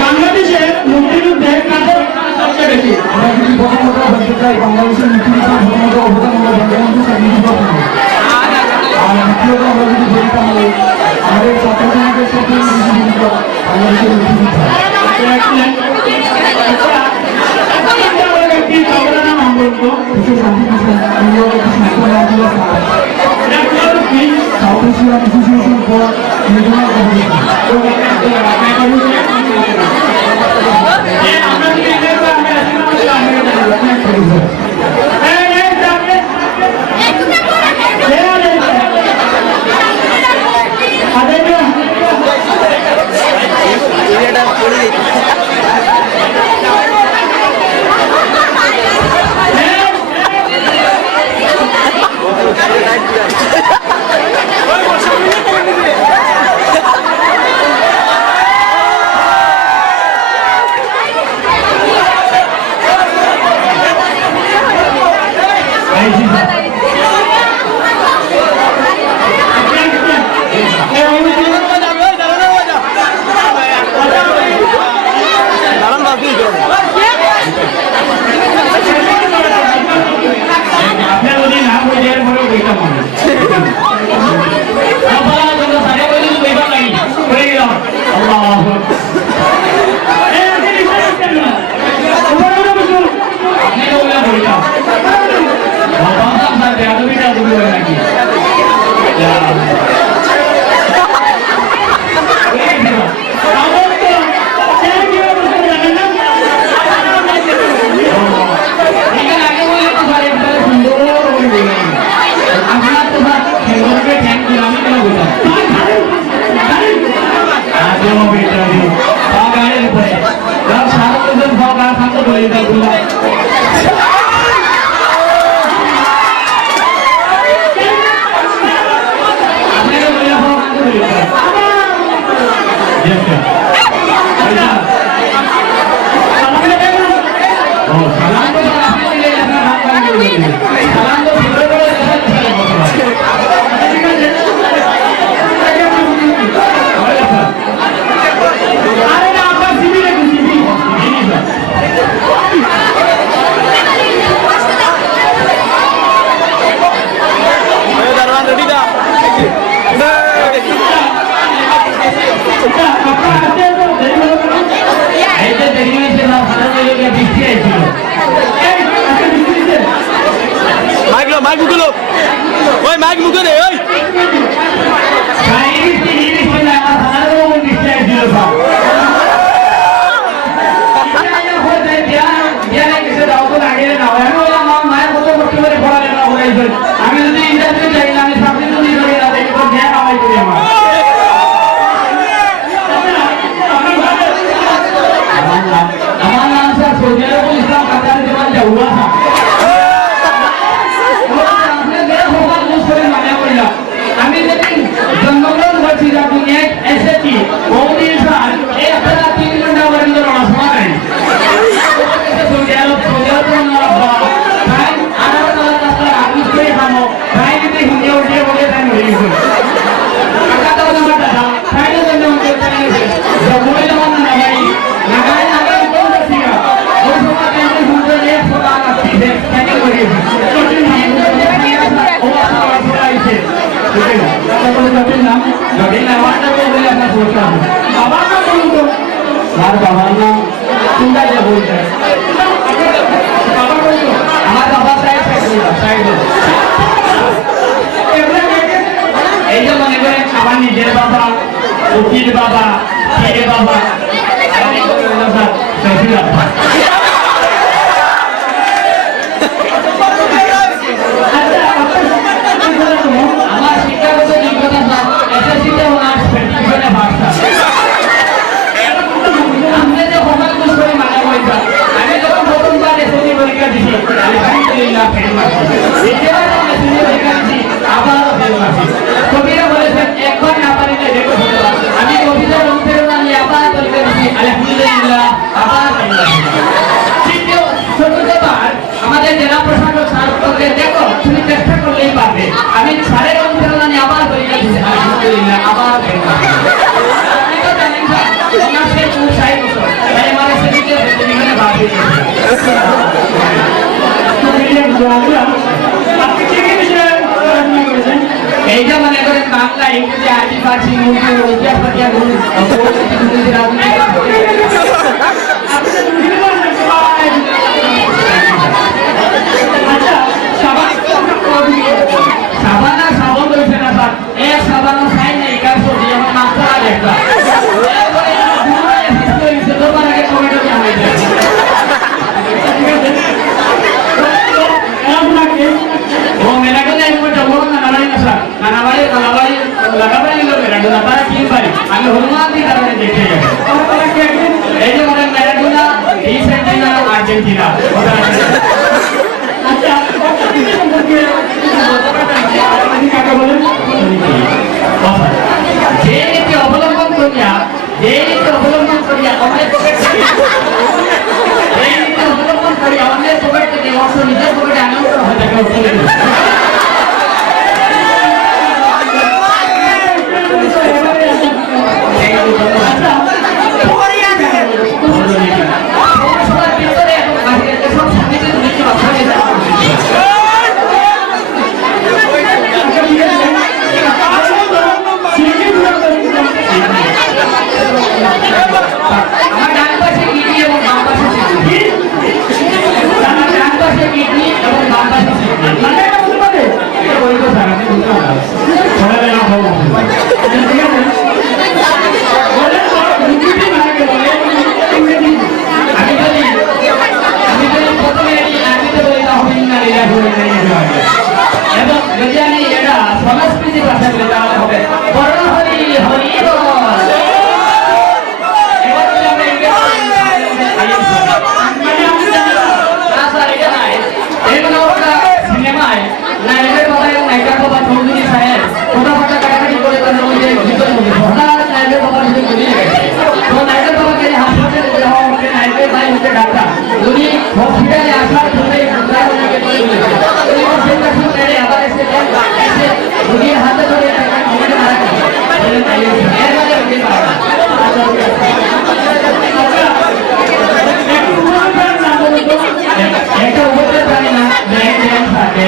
বাংলাদেশের মুক্তিযুদ্ধে কাদের সবচেয়ে বেশি? আমরা যদি প্রথমত বলতে চাই বাংলাদেশের মুক্তিযুদ্ধের প্রথমত অবদান হলো বঙ্গবন্ধু শেখ মুজিবুর রহমান। আর দ্বিতীয়ত আমরা যদি বলি তাহলে আমাদের ছাত্র সমাজের সাথে ভূমিকা বাংলাদেশের মুক্তিযুদ্ধ। South Asian association for regional আমি যদি ইন্টারভিউ যাই না আমি সামনে যদি ধরে না দেখি তো জ্ঞান আমায় করি আমার নাম স্যার সৌদিয়ারবুল ইসলাম কাতার জীবন যাওয়া আমি যেদিন জন্মগ্রহণ করছি যখন এসেছি বহুদিন সাল এই আপনারা 3 ঘন্টা পর্যন্ত পড়াশোনা করেন সৌদি আরব বাবার নাম চিন্তা যে বলতে আমার বাবা এই যে মনে করেন আমার নিজের বাবা উকিল বাবা ছেলে বাবা শ্বশুর বাবা আমার শিক্ষাগত যোগ্যতা এসএসসিতে অনার্স ফিজিক্সে ভাষা আমি যে হোমওয়ার্ক করে মানে হইতা আমি যখন প্রথমবার এসএসসি পরীক্ষা দিছি আলহামদুলিল্লাহ ফেল মারছি দ্বিতীয়বার এসএসসি পরীক্ষা দিছি আবারও ফেল মারছি কবিরা বলেছেন একবার না পারিলে দেখো আমি কবিতার অনুপ্রেরণা নিয়ে আবার পরীক্ষা দিছি আলহামদুলিল্লাহ আবার ফেল মারছি করলেই পারবে। আমি স্যারের অনুপ্রেরণা নিয়ে আবার পরীক্ষা দিচ্ছি, আলহামদুলিল্লাহ আবার ফেল মারছি। আপনি তো জানেন স্যার, আমার সে 60 বছর, তাই আমার সেদিকে জীবনে বাদ দিয়ে দিয়েছে। আপনি কি কি বিষয়ে পড়াশোনা করেছেন? এইটা মনে করেন বাংলা, ইংরেজি, আরবি, ফার্সি, উর্দু, ইতিহাস, রাজনীতি। আপনি তো দুদিন বলছেন সবাই। আচ্ছা, সবাই সাবানা সাবন রয়েছে না স্যার, এক সাবানো সাইন নেই কাজ করছি আমার মাথা আর একটা এরপরে দুপুরে সুস্থ হয়েছে তোমার আগে টমেটো জানাই যায় আপনাকে ও মেরা গেলে আমি বলতে বড় নানাবাড়ি না স্যার, লাগাবাড়ি লোক মেরা গেলা তারা কি পারি আমি হনুমান দি কারণে দেখে যাবো। এই যে বলেন ম্যারাডোনা, আর্জেন্টিনা, আর্জেন্টিনা আচ্ছা অর্থনীতি সম্পর্কে আপনি কাকে বলেন? যে নীতি অবলম্বন করিয়া অন্যের পকেট থেকে অর্থ নিজের পকেটে আনন্দ হয় তাকে অর্থনীতি। পৌরসভার ভিতরে এবং বাহিরে যেসব সমিতি রয়েছে বা সমিতি আমার ডান পাশে কিডনি এবং বাম পাশে সিডনি। আমার ডান পাশে কিডনি এবং বাম পাশে সিডনি। মানে এটা বলতে পারে? ওই তো স্যার আপনি বুঝতে পারবেন। বলেন তো, রুগীটি কাকে বলে? ইংরেজি। আমি যদি প্রথমে আরবিতে বলি তাহলে না রিলা হয়ে যায় এবং যদি আমি এটা সংস্কৃতি ভাষা বলি তাহলে হবে বড় হরি হরি বল। এবার যদি আমরা মানে আপনি জানেন না? না স্যার এটা নাই, এগুলো ওটা সিনেমায় নায়কের কথা এবং নায়িকার কথা চৌধুরী সাহেব ফোটাফোটা কাটাকাটি করে তাদের মধ্যে ভিতরে হঠাৎ নায়কের বাবার ভিতরে গুলিয়ে গেছে। তো নায়কের বাবাকে হাসপাতালে নিয়ে যাওয়া হচ্ছে, নায়কের ভাই হচ্ছে ডাক্তার, উনি হসপিটালে আসার পরে ওনাকে করে দিয়েছে। উনি সেটা শুনে আবার এসে রুগীর হাতে ধরে ঘুমিয়ে মারা গেছে। এর মানে রুগী মারা গেছে। একটু উদাহরণ না বলুন তো। একটা উপরে পারে না ব্যাংক থাকে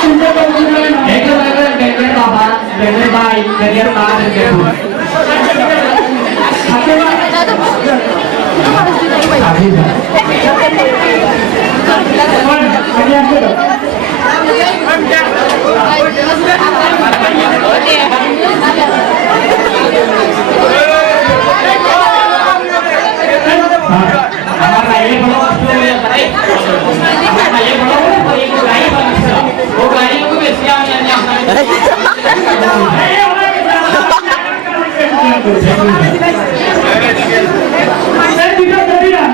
চিন্তা করতে হবে না। একটা লাগে ব্যাংকের বাবা, ব্যাংকের ভাই, ব্যাংকের মা, ব্যাংকের বোন। হাতে না। বলেন, আগে আসবে তো। আমার ভাইয়ের বড় কষ্ট হয়ে যায়। আমার ভাইয়ের বড় করে একটু গাড়ি বানাচ্ছিল, ও গাড়ি খুব বেশি আমি আপনাকে এই অনেক এই দুটো দেবি না।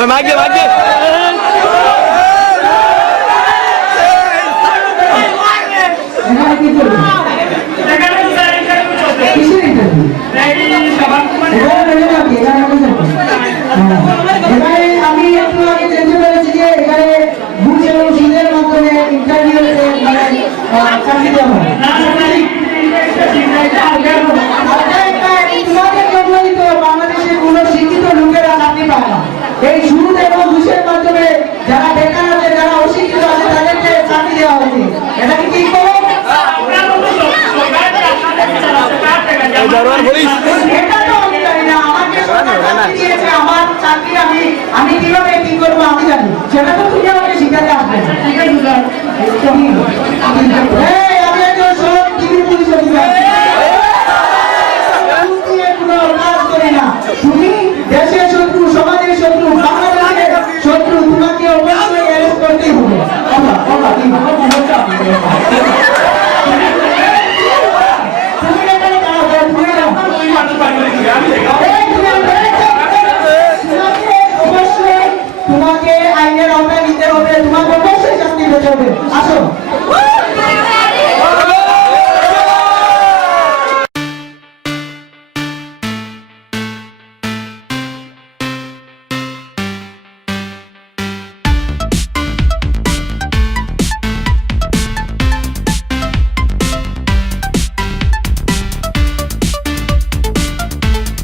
ওই মাগে মাগে এখানে কি করবে? এখানে তো স্যার ইন্টারভিউ চলছে। কিসের ইন্টারভিউ? এই সবার মানে এখানে রয়ে যাবে, এখানে আমি যাবো। এখানে আমি একটু আগে জানতে পেরেছি যে এখানে ঘুষ এবং সুদের মাধ্যমে ইন্টারভিউ চাকরি দেওয়া হয়। না না এটা ঠিক না, এটা আগে হবে। তোমাদের জন্যই তো বাংলাদেশে কোনো শিক্ষিত লোকেরা চাকরি পায় না। এই সুদ এবং ঘুষের মাধ্যমে যারা বেকার আছে, যারা অশিক্ষিত আছে, তাদেরকে চাকরি দেওয়া হয়েছে। এটা কি ঠিক করো? আপনার মতো সরকার আপনাদের চালাতে কার টাকা এই দারোয়ান পুলিশ এটা তো আমি জানি না। আমাকে সরকার চাকরি দিয়েছে, আমার চাকরি আমি কিভাবে কি করবো আমি জানি। সেটা তো তুমি আমাকে শিখাতে আসবে না। ঠিক আছে স্যার। এই, আমি একজন সৎ টিভি পুলিশ অফিসার। আমি দিয়ে কোনো কাজ করি না। তুমি দেশের শত্রু, সমাজের শত্রু, বাংলাদেশের শত্রু, তোমাকে অবশ্যই অ্যারেস্ট করতেই হবে। কথা, কথা, কি?